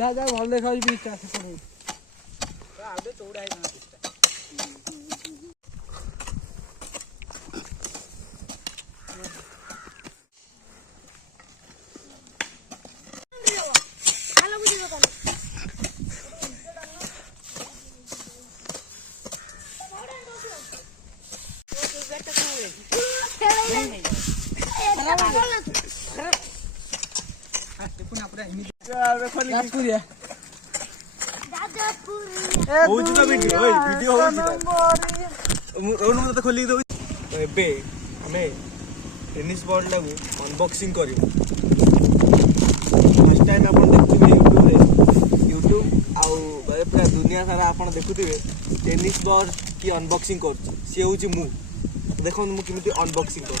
जा जा भल देखा बीच टा से पड़े आउटे चौड़ा है ना टेनिस बॉल टाको अनबॉक्सिंग कर फर्स्ट टाइम आप देखुए यूट्यूब आउ पूरा दुनिया सारा आप देखुवे टेनिस बॉल की अनबॉक्सिंग कर सी हूँ मु देखो मुझे अनबॉक्सिंग कर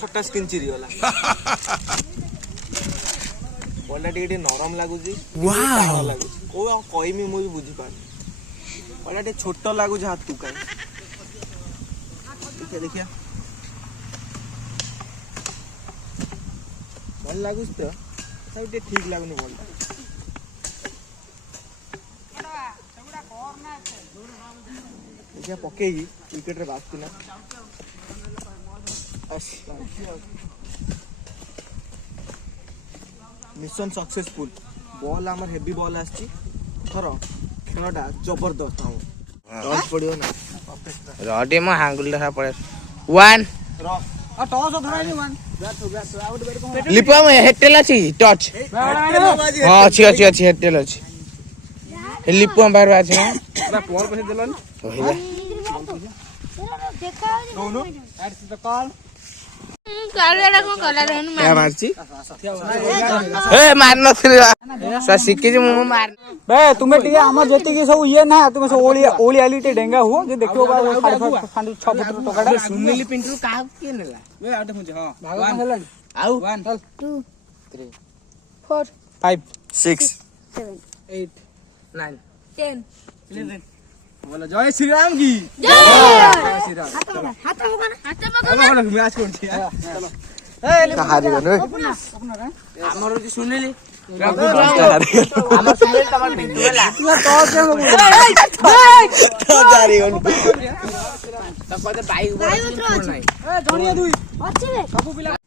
छोटा स्क्रीन चिरीगला बॉल टे नरम लगुच कहीमी मुझे बुझीपार बॉल टे छोट लगुच हाथ तू कहीं देखिए भल लगुच तो ठीक लगुनि बॉल देखिए पकेगी विकेट रे बाजती ना मिशन सक्सेसफुल बॉल आमर हेवी बॉल आसी थर खेलटा जबरदस्त हम टॉस पड़ियो ना रडी म हांगुल देखा पड़े 1 आ टॉस धरानी 1 आउट बैट को लिपा में हेटेल अछि टच हां अछि हेटेल अछि लिपा बाहर अछि ना पूरा बॉल पे देलन देखा दोनों एट्स द कॉल कालेडा को कला रहनु क्या मारची ए मार नथिला सा सिक्के जे मु मार बे तुम्हें टिके हमर जेती के सब ये ना तुमे सब ओली आली टे डेंगा हुओ जे देखियो बा 5.5 6 फुट टोकाडा सुनीली पिंटू का के नेला बे आउट मुझे हां भाग हेलन आउ 1 2 3 4 5 6 7 8 9 10 11 बोलो जय श्री राम की जय श्री राम हाथ मगन मैच कोन छी चलो ए हारि गनो अपना हमर जे सुनीली हमर सुनीली तमर पिंटू वाला तो जारी गनो तब पते बाइक भाई उतरो ए धनिया दुई अच्छे सब पिला